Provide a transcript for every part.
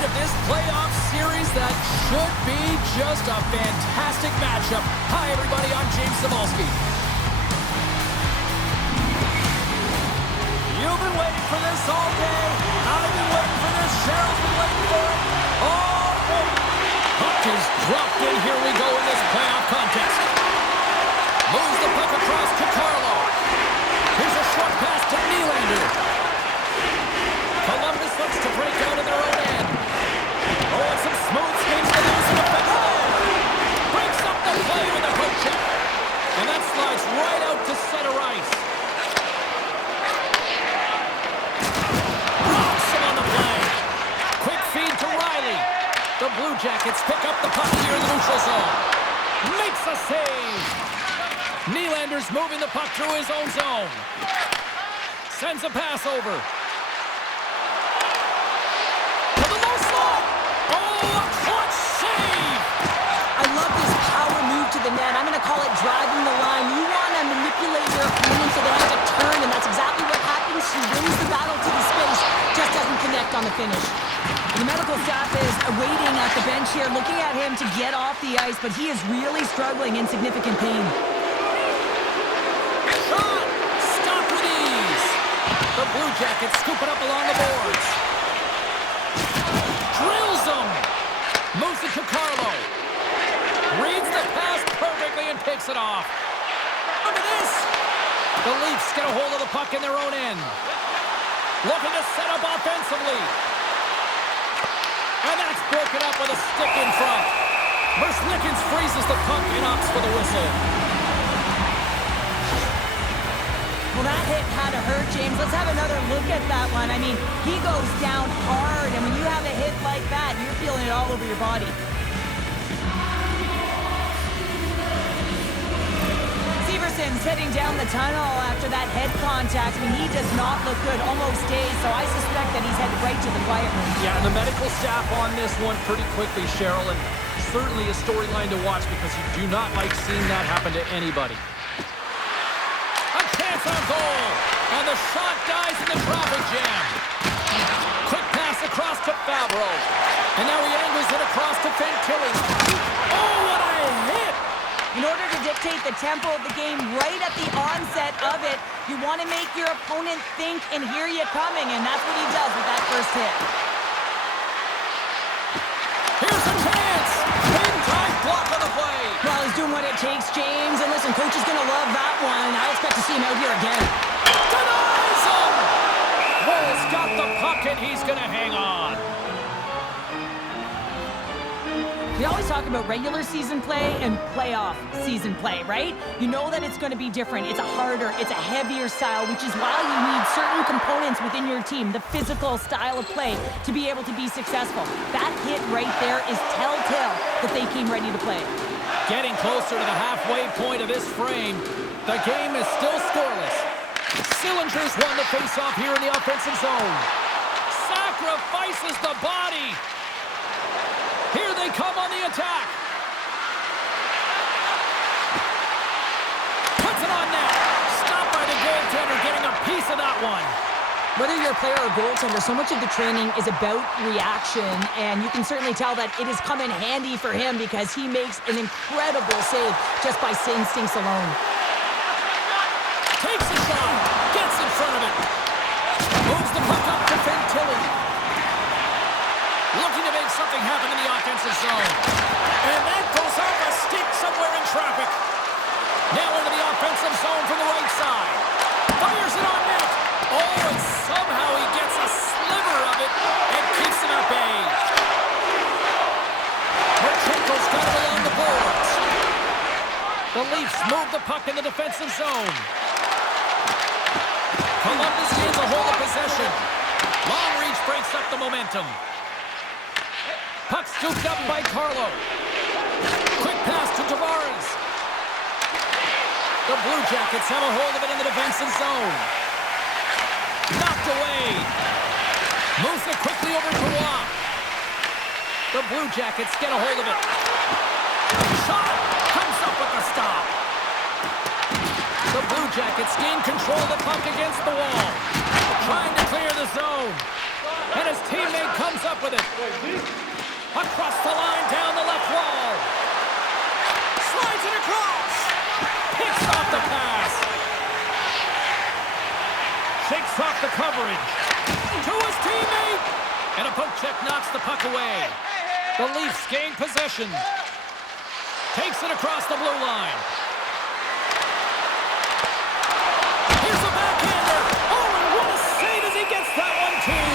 meat of this playoff series that should be just a fantastic matchup. Hi, everybody. I'm James Cybulski. You've been waiting for this all day. I've been waiting for this. Cheryl's been waiting for it all day. Puck is dropped in. Here we go in this playoff contest. Moves the puck across to Carlo. Here's a short pass to Nylander. Columbus looks to break out of their own end. Oh, and some smooth skates to lose in the defense. Breaks up the play with a hook check. And that slides right out to center ice. Rocks him on the play. Quick feed to Riley. The Blue Jackets pick up the puck here in the neutral zone. Makes a save. Nylander's moving the puck through his own zone. Sends a pass over. To the low slot. Oh, a clutch save. I love this power move to the net. I'm going to call it driving the line. You want to manipulate your opponent so they have to turn, and that's exactly what happens. She wins the battle to the space, just doesn't connect on the finish. The medical staff is waiting at the bench here, looking at him to get off the ice, but he is really struggling in significant pain. Shot! Stop with ease! The Blue Jackets scoop it up along the boards. Drills him! Moves it to Carlo. Reads the pass perfectly and picks it off. Look at this! The Leafs get a hold of the puck in their own end. Looking to set up offensively. And that's broken up with a stick in front. Merzlikins freezes the puck and opts for the whistle. Well, that hit had to hurt, James. Let's have another look at that one. I mean, he goes down hard, and when you have a hit like that, you're feeling it all over your body. Severson's heading down the tunnel after that head contact. I mean, he does not look good, almost dazed, so I suspect that he's headed right to the quiet room. Yeah, and the medical staff on this one pretty quickly, Cheryl, and certainly a storyline to watch because you do not like seeing that happen to anybody. A chance on goal, and the shot dies in the traffic jam. Quick pass across to Fabro, and now he angles it across to Fantilli. Oh, what a hit! In order to dictate the tempo of the game right at the onset of it, you want to make your opponent think and hear you coming, and that's what he does with that first hit. Here's a chance! In-time block on the play! Well, he's doing what it takes, James, and listen, coach is going to love that one. I expect to see him out here again. Denies him! Bull's got the puck, and he's going to hang on. We always talk about regular season play and playoff season play, right? You know that it's going to be different. It's a harder, it's a heavier style, which is why you need certain components within your team, the physical style of play, to be able to be successful. That hit right there is telltale that they came ready to play. Getting closer to the halfway point of this frame, the game is still scoreless. Sillinger's won the faceoff here in the offensive zone. Sacrifices the body. Here they come on the attack. Puts it on net. Stopped by the goaltender, getting a piece of that one. Whether you're a player or goaltender, so much of the training is about reaction, and you can certainly tell that it has come in handy for him because he makes an incredible save just by instincts alone. Takes a shot. Gets in front of it. Moves the puck up to Fantilli. Looking to make something happen in the offensive zone. And that goes off a stick somewhere in traffic. Now into the offensive zone from the right side. Fires it on net. Oh, and somehow he gets a sliver of it and keeps it at bay. Marchenko's got it along the boards. The Leafs move the puck in the defensive zone. Columbus gains a hold of possession. Long reach breaks up the momentum. Puck scooped up by Carlo. Quick pass to Tavares. The Blue Jackets have a hold of it in the defensive zone. Knocked away. Moves it quickly over to Roy. The Blue Jackets get a hold of it. Shot! Comes up with the stop. The Blue Jackets gain control of the puck against the wall. Trying to clear the zone. And his teammate comes up with it. Across the line, down the left wall. Slides it across. Picks off the pass. Shakes off the coverage. To his teammate. And a poke check knocks the puck away. The Leafs gain possession. Takes it across the blue line. Here's a backhander. Oh, and what a save as he gets that one, too.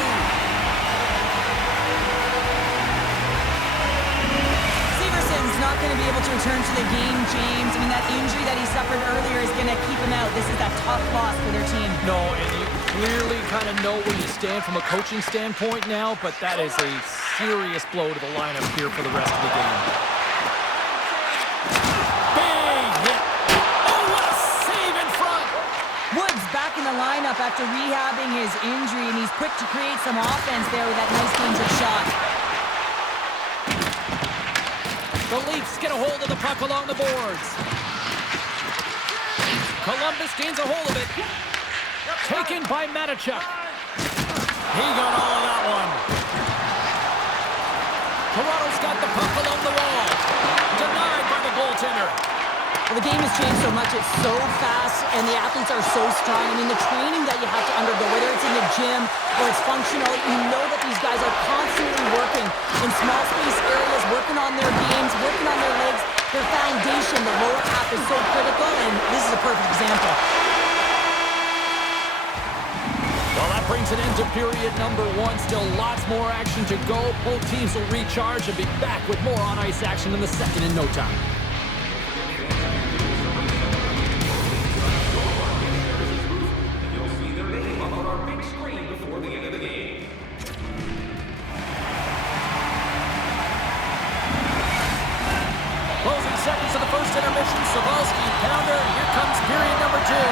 Severson's not going to be able to return to the game, James. I mean, that injury that he suffered earlier is going to keep him out. This is that tough loss for their team. No, and you clearly kind of know where you stand from a coaching standpoint now, but that is a serious blow to the lineup here for the rest of the game. Big hit. Oh, what a save in front. Woods back in the lineup after rehabbing his injury, and he's quick to create some offense there with that nice clean-tip shot. The Leafs get a hold of the puck along the boards. Columbus gains a hold of it. Taken by Matichuk. He got all of that one. Toronto's got the puck along the wall. Denied by the goaltender. Well, the game has changed so much. It's so fast, and the athletes are so strong. I mean, the training that you have to undergo, whether it's in the gym or it's functional, you know that these guys are constantly working in small space areas, working on their games, working on their legs. Their foundation, the lower half, is so critical, and this is a perfect example. Well, that brings an end to period number one. Still lots more action to go. Both teams will recharge and be back with more on-ice action in the second in no time. Closing seconds of the first intermission. Savalsky, pounder. Here comes period number two.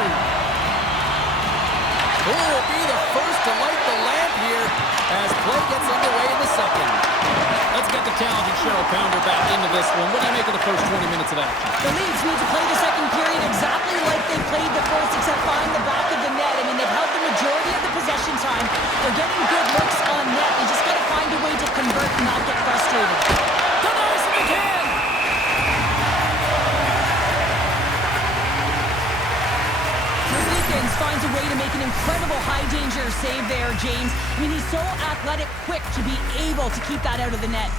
Who will be the first to light the lamp here as play gets underway in the second? Let's get the talented Cheryl Pounder back into this one. What do you make of the first 20 minutes of action? The Leafs need to play the second period exactly like they played the first, except find the back of the net. I mean, they've held the majority of the possession time. They're getting good looks on net. They just got to find a way to convert and not get frustrated. Denies him again! Finds a way to make an incredible high-danger save there, James. I mean, he's so athletic, quick to be able to keep that out of the net.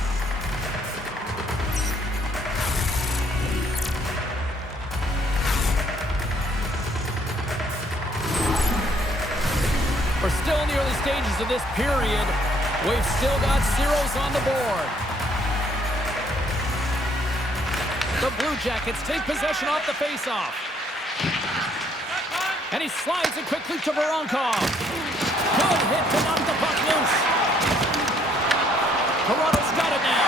We're still in the early stages of this period. We've still got zeros on the board. The Blue Jackets take possession off the face-off. And he slides it quickly to Voronkov. Good hit to knock the puck loose. Toronto's got it now.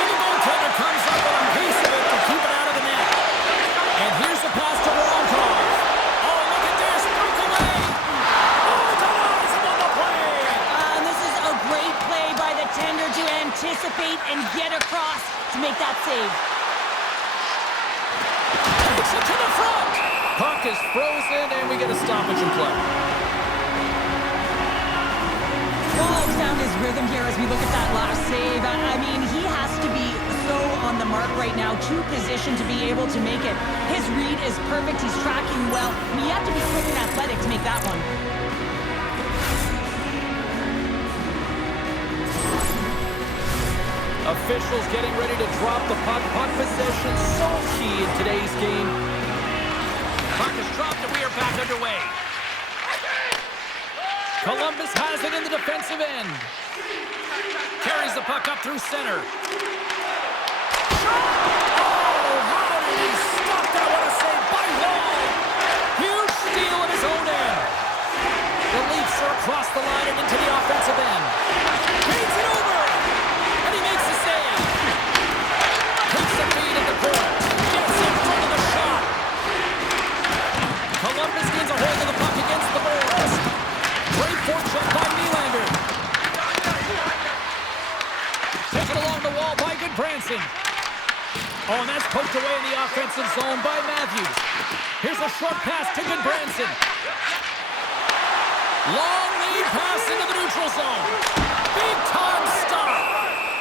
And the goaltender comes up with a piece of it to keep it out of the net. And here's the pass to Voronkov. Oh, look at this. Breakaway. Oh, denies him on the play. And this is a great play by the tender to anticipate and get across to make that save. Takes it to the front. Puck is frozen, and we get a stoppage in play. Well, he's found his rhythm here as we look at that last save. I mean, he has to be so on the mark right now, too positioned to be able to make it. His read is perfect. He's tracking well. I mean, you have to be quick and athletic to make that one. Officials getting ready to drop the puck. Puck possession so key in today's game. Puck is dropped and we are back underway. Columbus has it in the defensive end. Carries the puck up through center. Shot! Oh, how did he stop that? What a save by Wall! Huge steal at his own end. The Leafs are across the line and into the offensive end. Feeds it over! And he makes the save. Takes the feed at the point. Gets in front of the shot. Columbus gains a hold of the puck against the boards. Great forecheck by Nylander. Taken along the wall by Goodbranson. Oh, and that's poked away in the offensive zone by Matthews. Here's a short pass to Goodbranson. Long lead pass into the neutral zone. Big time stop.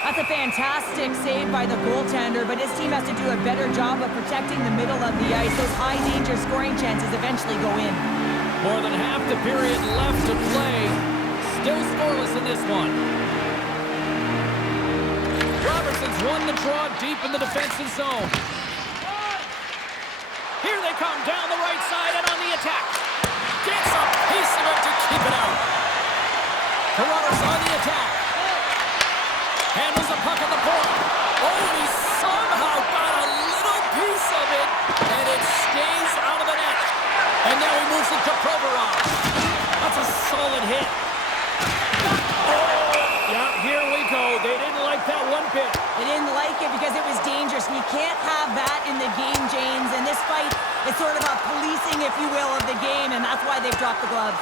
That's a fantastic save by the goaltender, but his team has to do a better job of protecting the middle of the ice. Those high-danger scoring chances eventually go in. More than half the period left to play. Still scoreless in this one. Robertson's won the draw deep in the defensive zone. Here they come down the right side and on the attack. Gets a piece of it to keep it out. Toronto's on the attack. Handles the puck at the point. Oh, he somehow got a little piece of it, and it stays out of the net. And now he moves it to Provorov. That's a solid hit. Oh, yeah, here we go. They didn't like that one bit. They didn't like it because it was dangerous, and you can't have that in the game, James. And this fight is sort of a policing, if you will, of the game, and that's why they've dropped the gloves.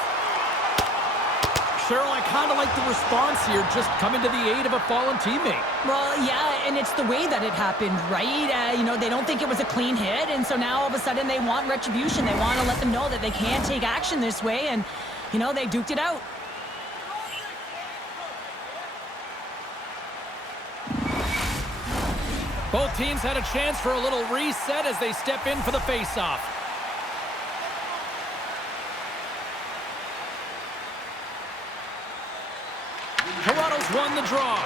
Cheryl, I kind of like the response here, just coming to the aid of a fallen teammate. Well, yeah, and it's the way that it happened, right? You know, they don't think it was a clean hit, and so now all of a sudden they want retribution. They want to let them know that they can't take action this way, and, you know, they duked it out. Both teams had a chance for a little reset as they step in for the face-off. Toronto's won the draw.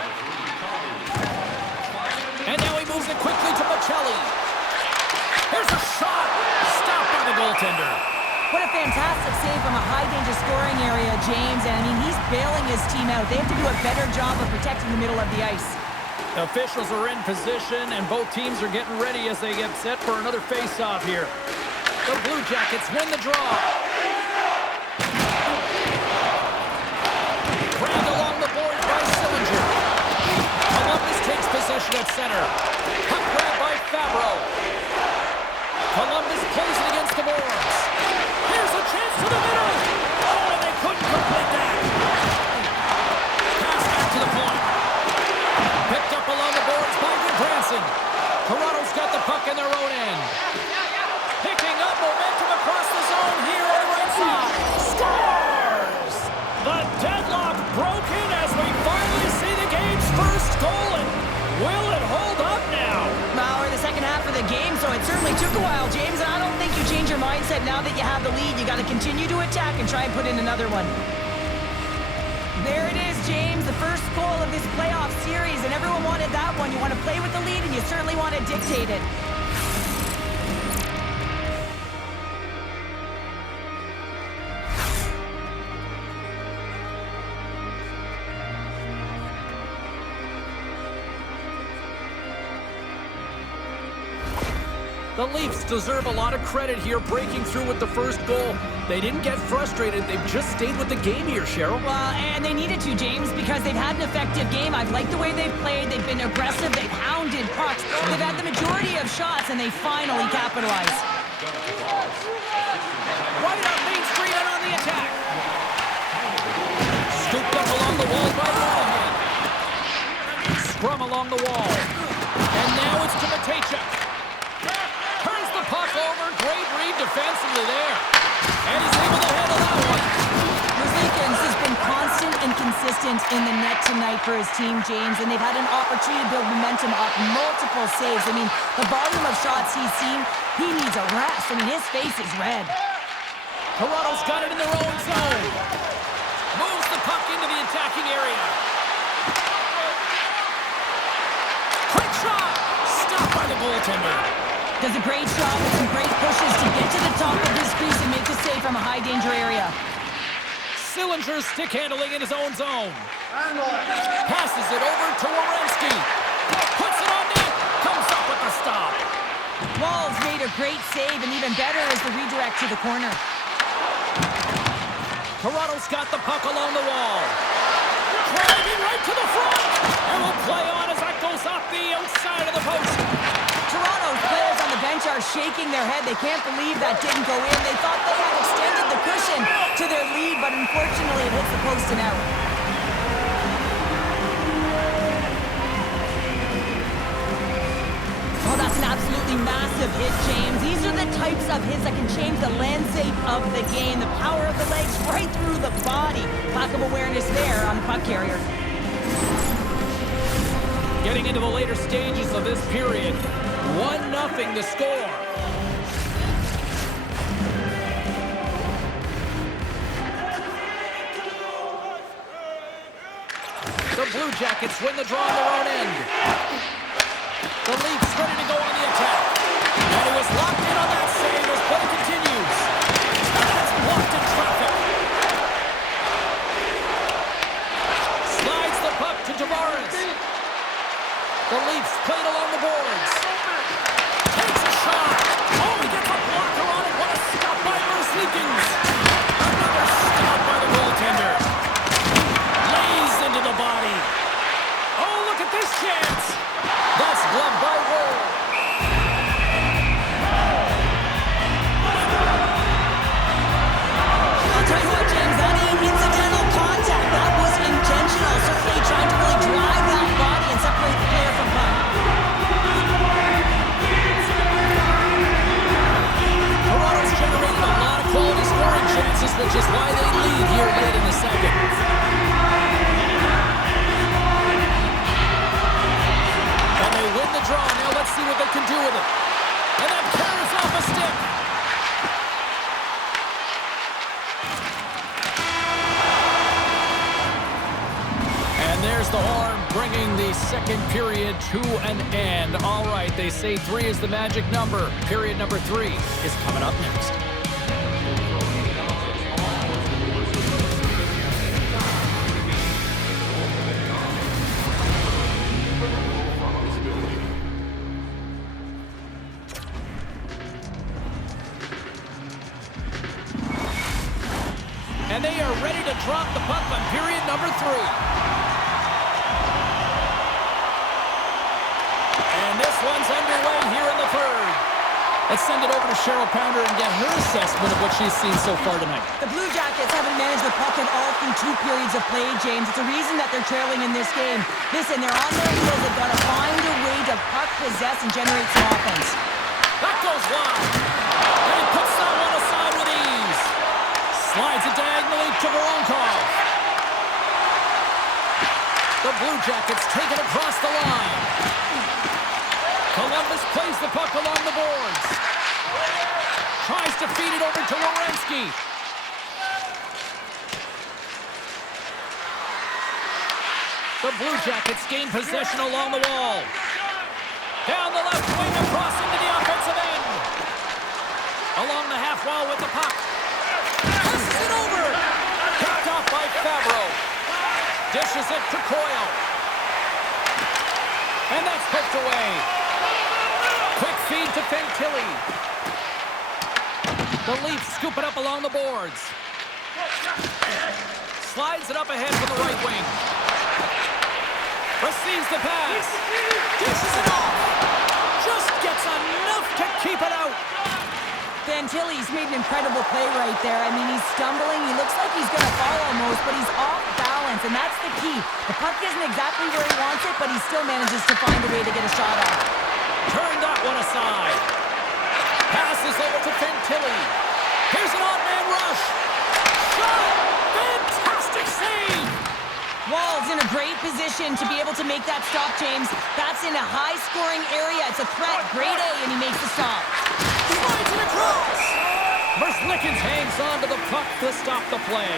And now he moves it quickly to Bocelli. Here's a shot. Stopped by the goaltender. What a fantastic save from a high-danger scoring area, James. And, I mean, he's bailing his team out. They have to do a better job of protecting the middle of the ice. Officials are in position, and both teams are getting ready as they get set for another face-off here. The Blue Jackets win the draw. Grabbed along the boards by Sillinger. Columbus takes possession at center. Puck grab by Fabro. Columbus plays it against the boards. Here's a chance to the middle. Oh, and they couldn't complete that. Pass back to the point. Picked up along the boards by Goodbranson. Toronto's got the puck in their own end. Picking up momentum across the zone here on the right side. Scores! The deadlock broken as we finally see the game's first goal. And will it hold up now? Well, we're in the second half of the game, so it certainly took a while, James. And I don't think you change your mindset now that you have the lead. You got to continue to attack and try and put in another one. There it is, James, the first goal of this playoff series, and everyone wanted that one. You want to play with the lead, and you certainly want to dictate it. The Leafs deserve a lot of credit here, breaking through with the first goal. They didn't get frustrated. They've just stayed with the game here, Cheryl. Well, and they needed to, James, because they've had an effective game. I've liked the way they've played. They've been aggressive. They've hounded pucks. They've had the majority of shots, and they finally capitalized. Right up Main Street and on the attack. Scooped up along the wall by Monahan. Scrum along the wall. And now it's to Matejchuk. Turns the puck over. Great read defensively there. And he's able to handle that one. Merzlikins has been constant and consistent in the net tonight for his team, James, and they've had an opportunity to build momentum off multiple saves. I mean, the volume of shots he's seen, he needs a rest. I mean, his face is red. Toronto's got it in their own zone. Moves the puck into the attacking area. Quick shot. Stopped by the goaltender. Does a great job with some great pushes to get to the top of this crease and make the save from a high-danger area. Sillinger's stick handling in his own zone. Passes it over to Werenski. Puts it on net. Comes up with the stop. Wall's made a great save, and even better is the redirect to the corner. Toronto's got the puck along the wall. Driving right to the front. And will play on as that goes off the outside of the post. Toronto's players on the bench are shaking their head. They can't believe that didn't go in. They thought they had extended the cushion to their lead, but unfortunately it hits the post and out. Oh, that's an absolutely absolutely massive hit, James. These are the types of hits that can change the landscape of the game. The power of the legs right through the body. Lack of awareness there on the puck carrier. Getting into the later stages of this period, 1-0 to score. The Blue Jackets win the draw on their own end. The Leafs ready to go on the attack. And he was locked in on that save as play continues. That's blocked in traffic. Slides the puck to Tavares. The Leafs played along the boards. Takes a shot. Oh, he gets a blocker on it. What a stop by Moose Leakins. Another stop by the goaltender. Lays into the body. Oh, look at this chance. That's gloved by World. I'll tell you what, James, that ain't incidental contact. That was intentional. Certainly trying to really drive that body and separate the player from puck. Toronto's generated a lot of quality scoring chances, which is why they lead here late in the second. And they win the draw. Now let's see what they can do with it. And that carries off a stick. And there's the horn, bringing the second period to an end. All right, they say 3 is the magic number. Period number 3 is coming up next. And they are ready to drop the puck on period number 3. And this one's underway here in the third. Let's send it over to Cheryl Pounder and get her assessment of what she's seen so far tonight. The Blue Jackets haven't managed the puck at all through 2 periods of play, James. It's a reason that they're trailing in this game. Listen, they're on their heels. They've got to find a way to puck possess and generate some offense. That goes wide. And he puts that one aside with ease. Slides it diagonally to Voronkov. The Blue Jackets take it across the line. Columbus plays the puck along the boards. Tries to feed it over to Werenski. The Blue Jackets gain possession along the wall. Down the left wing across into the offensive end. Along the half wall with the puck. Passes it over. Picked off by Favreau. Dishes it to Coyle. And that's poked away. Quick feed to Fantilli. The Leafs scoop it up along the boards. Slides it up ahead from the right wing. Receives the pass. Dishes it off. Just gets enough to keep it out. Fantilli's made an incredible play right there. I mean, he's stumbling. He looks like he's going to fall almost, but he's off balance, and that's the key. The puck isn't exactly where he wants it, but he still manages to find a way to get a shot off. Turn that one aside. Passes over to Fantilli. Here's an odd-man rush. Shot! Fantastic save! Wall's in a great position to be able to make that stop, James. That's in a high-scoring area. It's a threat. Grade A, and he makes the stop. Slides it across. Merzlikins hangs on to the puck to stop the play.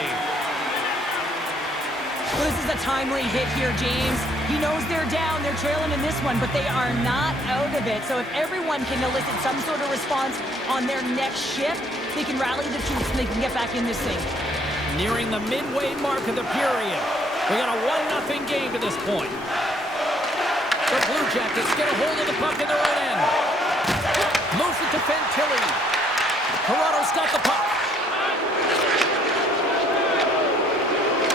Well, this is a timely hit here, James. He knows they're down. They're trailing in this one, but they are not out of it. So if everyone can elicit some sort of response on their next shift, they can rally the troops and they can get back in this thing. Nearing the midway mark of the period. We got a 1-0 game to this point. The Blue Jackets get a hold of the puck in their own end. Moves it to Fantilli. Toronto's got the puck.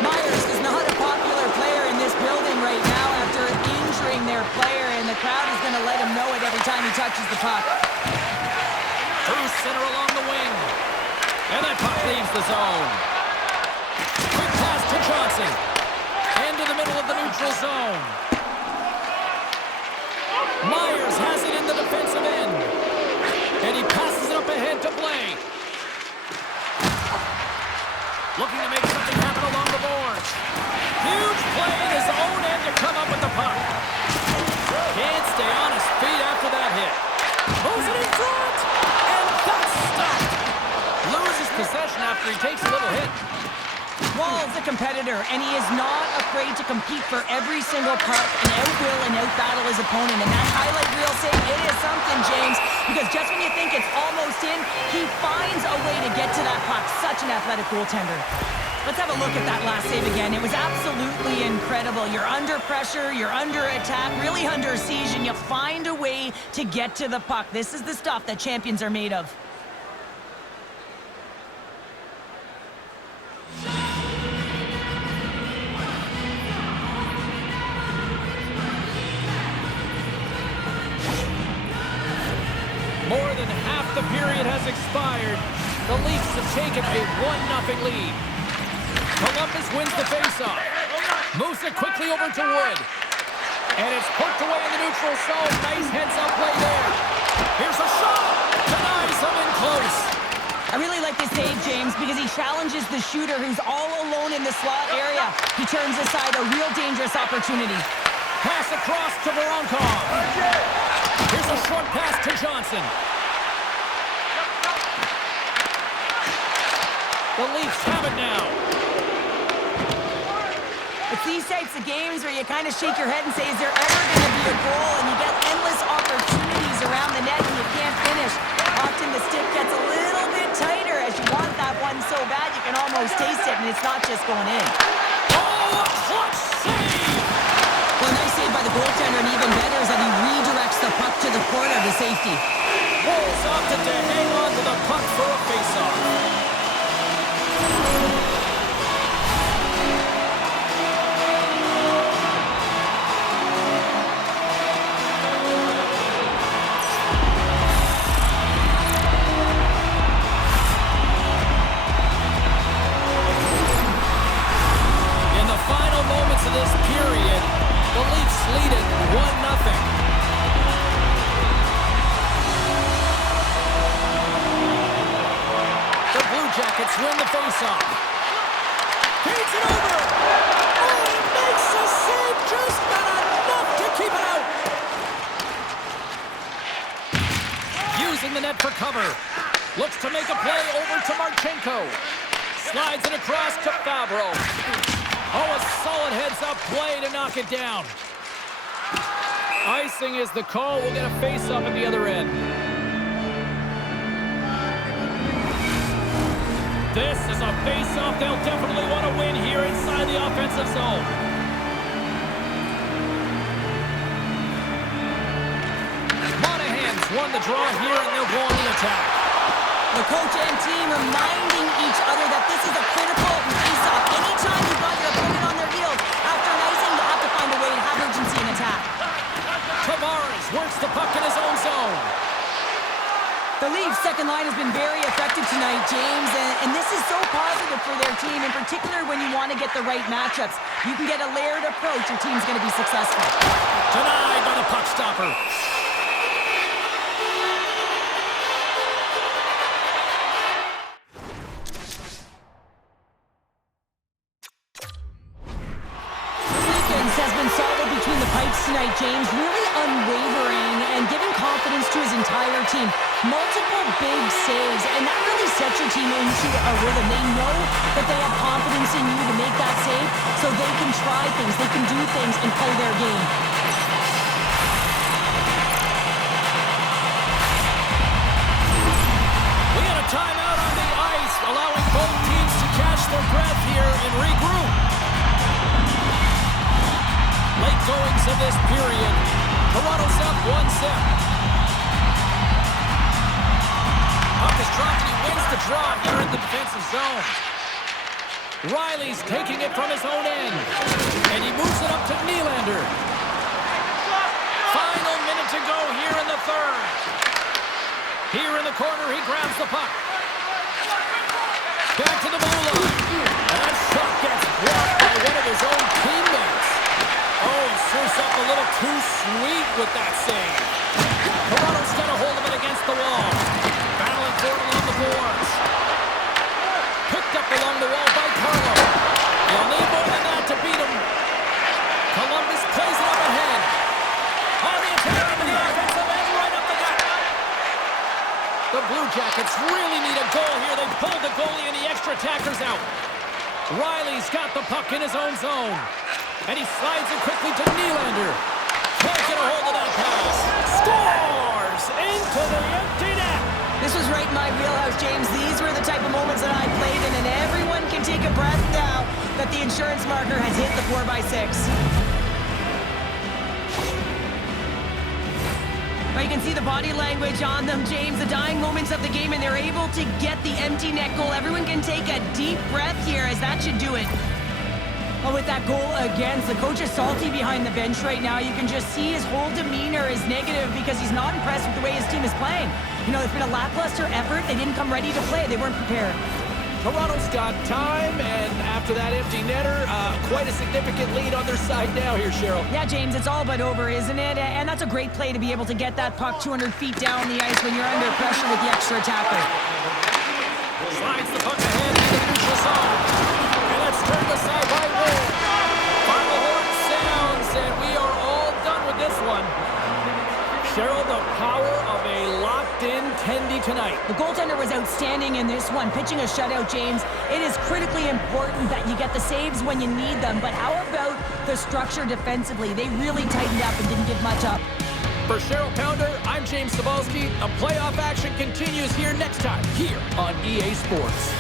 Myers is not a popular player in this building right now after injuring their player, and the crowd is going to let him know it every time he touches the puck. Through center along the wing. And that puck leaves the zone. Quick pass to Johnson. Into the middle of the neutral zone. Myers has it in the defensive end. he passes it up ahead to Blake. Looking to make something happen along the boards. Huge play in his own end to come up with the puck. Can't stay on his feet after that hit. Moves it in front, and that's stopped. Loses possession after he takes a little hit. Wall's a competitor, and he is not afraid to compete for every single puck and outwill and outbattle his opponent. And that highlight reel save, it is something, James, because just when you think it's almost in, he finds a way to get to that puck. Such an athletic goaltender. Let's have a look at that last save again. It was absolutely incredible. You're under pressure, you're under attack, really under siege, and you find a way to get to the puck. This is the stuff that champions are made of. More than half the period has expired. The Leafs have taken a 1-0 lead. Columbus wins the faceoff. Moves it quickly over to Wood. And it's poked away in the neutral zone. Nice heads-up play there. Here's a shot. Denies him in close. I really like this save, James, because he challenges the shooter who's all alone in the slot area. He turns aside a real dangerous opportunity. Pass across to Voronkov. Here's a short pass to Johnson. The Leafs have it now. It's these types of games where you kind of shake your head and say, is there ever going to be a goal? And you get endless opportunities around the net and you can't finish. Often the stick gets a little bit tighter as you want that one so bad you can almost taste it, and it's not just going in. Oh, a clutch save! Well, nice save by the goaltender, and even better is that he redirects the puck to the corner to safety. Wolves opted to hang on to the puck for a faceoff. In the final moments of this period, the Leafs lead it 1-0. The Blue Jackets win the faceoff. Feeds it over. Oh, he makes a save, just not enough to keep it out. Using the net for cover. Looks to make a play over to Marchenko. Slides it across to Fabro. Oh, a solid heads-up play to knock it down. Icing is the call. We'll get a face-up at the other end. This is a face-off they'll definitely want to win here inside the offensive zone. Monahan's won the draw here, and they'll go on the attack. The coach and team reminding each other that this is a critical face-off. Anytime you've got your opponent on their heels, after an icing, you have to find a way to have urgency in attack. Tavares works the puck in his own zone. The Leafs' second line has been very effective tonight, James, and this is so positive for their team, in particular when you want to get the right matchups. You can get a layered approach, your team's going to be successful. Denied by the puck stopper. Has been solid between the pipes tonight, James. Really unwavering and giving confidence to his entire team. Multiple big saves, and that really sets your team into a rhythm. They know that they have confidence in you to make that save, so they can try things, they can do things, and play their game. We got a timeout on the ice, allowing both teams to catch their breath here and regroup. Late goings of this period. Toronto's up 1-0. Puck is dropped and he wins the draw here in the defensive zone. Riley's taking it from his own end. And he moves it up to Nylander. Final minute to go here in the third. Here in the corner, he grabs the puck. Back to the blue line. And that shot gets blocked by one of his own teammates. Oh, he serves up a little too sweet with that save. Toronto's got a hold of it against the wall. scores. Picked up along the wall by Carlo. You'll need more than that to beat him. Columbus plays it up ahead. On the attack into the offensive end, right up the gut. The Blue Jackets really need a goal here. They pulled the goalie and the extra attackers out. Riley's got the puck in his own zone. And he slides it quickly to Nylander. Can't get a hold of that pass. Scores into the empty net. This was right in my wheelhouse, James. These were the type of moments that I played in, and everyone can take a breath now that the insurance marker has hit the 4x6. But you can see the body language on them, James, the dying moments of the game, and they're able to get the empty net goal. Everyone can take a deep breath here, as that should do it. But with that goal against, the coach is salty behind the bench right now. You can just see his whole demeanor is negative because he's not impressed with the way his team is playing. You know, it's been a lackluster effort. They didn't come ready to play. They weren't prepared. Toronto's got time, and after that empty netter, quite a significant lead on their side now here, Cheryl. Yeah, James, it's all but over, isn't it? And that's a great play to be able to get that puck 200 feet down the ice when you're under pressure with the extra attacker. Slides the puck ahead into the neutral zone. And that's turned aside by Wood. Final horn sounds, and we are all done with this one. Cheryl, the power of a locked-in Tendy tonight. The goaltender was outstanding in this one, pitching a shutout, James. It is critically important that you get the saves when you need them, but how about the structure defensively? They really tightened up and didn't give much up. For Cheryl Pounder, I'm James Cebulski. The playoff action continues here next time, here on EA Sports.